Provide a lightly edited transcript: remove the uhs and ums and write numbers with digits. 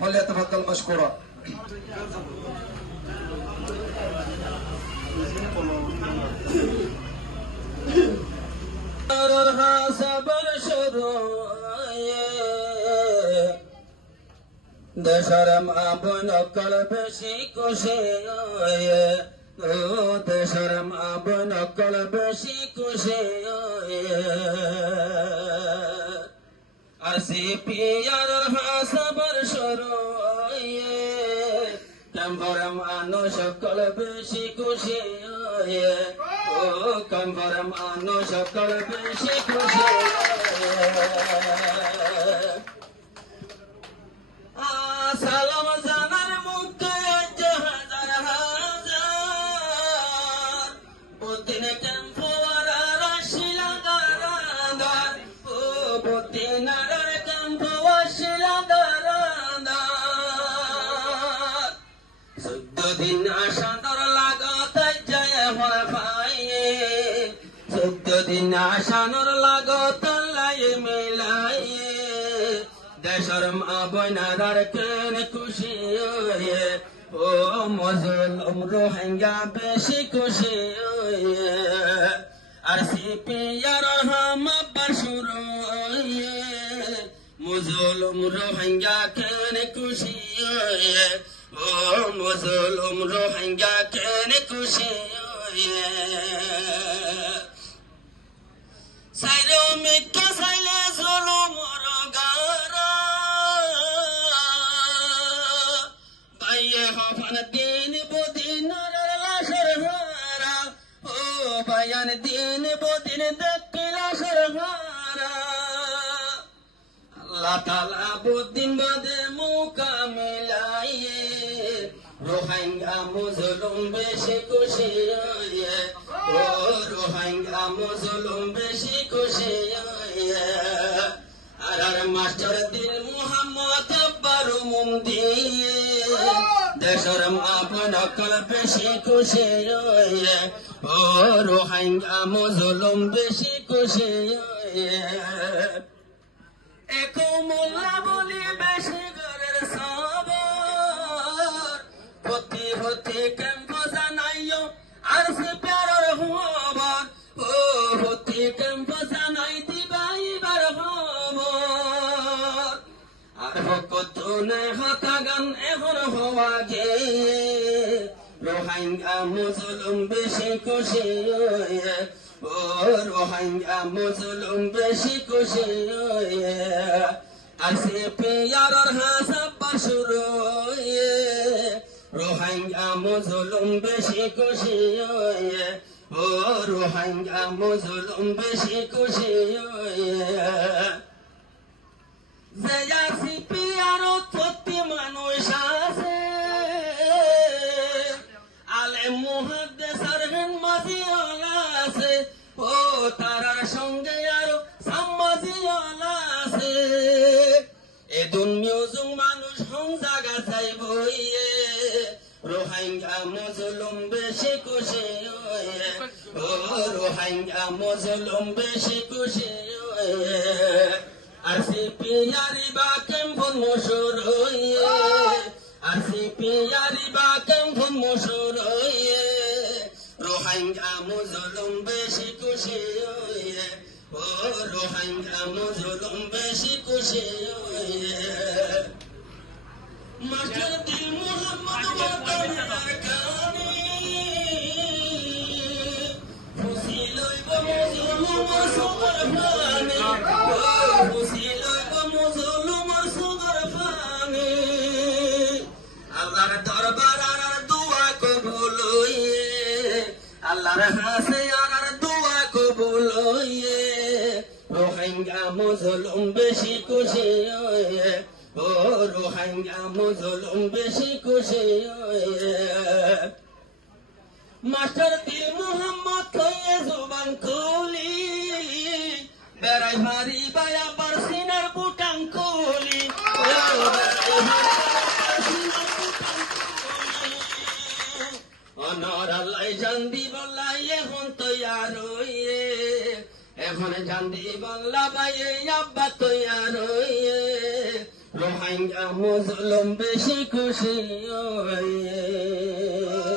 فليتفضل مشكورا. দেশরম আপন কল বেশি খুশি দেশরম আপন কল বেশি খুশি আসি পিয়ার হাসবর শুরু কম্বরম আনো সকল বেশি খুশি ও কম্বরম আনো সকল বেশি খুশি সালাম জানার মুখে হাজার হাজার বুদ্দিন ক্যাম্পোয়ারা রাশিলাগারাদার ও বুদ্দিনার ক্যাম্পোয়া শিলাগারাদার 14 দিন আশাদর লাগত জয় হর পায়ে 14 দিন আশানর লাগত লাই মিলায়ে দেশরম আবনার কেন খুশি ও মজলুম রোহিঙ্গা বেশি খুশি আর সিপিয়ার হাম শুরু মজলুম রোহিঙ্গা কেন খুশি ও মজলুম রোহিঙ্গা কেন খুশি সাইরো মিকা সাইলে জুলুম দিন বদিন লাশের হারা ও বায়ান দিন বদিন দেখি লাশের হারা আল্লাহ তাআলা বদিন বাদে মৌকা মিলাইয়ে রোহিঙ্গা মুজলুম বেশি খুশি ও রোহিঙ্গা মুজলুম বেশি খুশি আর মাস্টার দিন মোহাম্মদ আব্বারু মুমদি দেশরম আপন কল বেশি খুশি ও রোহিঙ্গা মুজলুম বেশি খুশি একো মোল্লা বলি বেশি ঘরের সবর হতি হতি ক্যাম্প জানাইও আর সে প্যারর হবার ও হতি ক্যাম্প জানাই দিবাইবার হবার আর কত নাই হতা গান এখন হওয়া গে রোহিঙ্গা মুজলুম বেশি খুশি ও রোহিঙ্গা মুজলুম বেশি খুশি আর সে পিয়ার হাসব শুরু রোহিঙ্গা মুজলুম বেশি খুশি ও রোহিঙ্গা মুজলুম বেশি খুশি সিপিয়ারও সত্যি মানুষ আছে আলে মুহাদ্দিসের মাঝিওয়ালা আছে ও তারার সঙ্গে আরো সামাজিওয়ালা আছে এ দুনিয়াজুং মানুষ হং জায়গা চাইব রোহিঙ্গা মুজলুম বেশি খুশি ও রোহিঙ্গা মুজলুম বেশি খুশি আর সিপিয়ারি বা কেমন মশুর আর সিপিয়ারি বা কেমন মশুর রোহিঙ্গা মুজলুম বেশি খুশি ও রোহিঙ্গা মুজলুম বেশি খুশি মাস্টার দিল মোহাম্মদ বাকার কানি খুশি লইব মুজলুম সুগর ফানি খুশি লইব মুজলুম সুগর ফানি আল্লাহর দরবার আর দোয়া কবুল হইয়ে আল্লাহর হাসে আর দোয়া কবুল হইয়ে রোহিঙ্গা মুজলুম বেশি খুশি ও রোহিঙ্গা মুজলুম বেশি খুশি মাস্টার দিল মোহাম্মদ কয়ে জবান খুলি বেড়াই ভারি বায়া বারসিনার বুটাং খুলি অনর আল্লাহ জান্দি বলাই এখন তৈয়ার হইয়ে এখন জান্দি বল্লা বাইয়ে আব্বা তৈয়ার হইয়ে রোহিঙ্গা মুসলমান বেশি খুশি হয়ে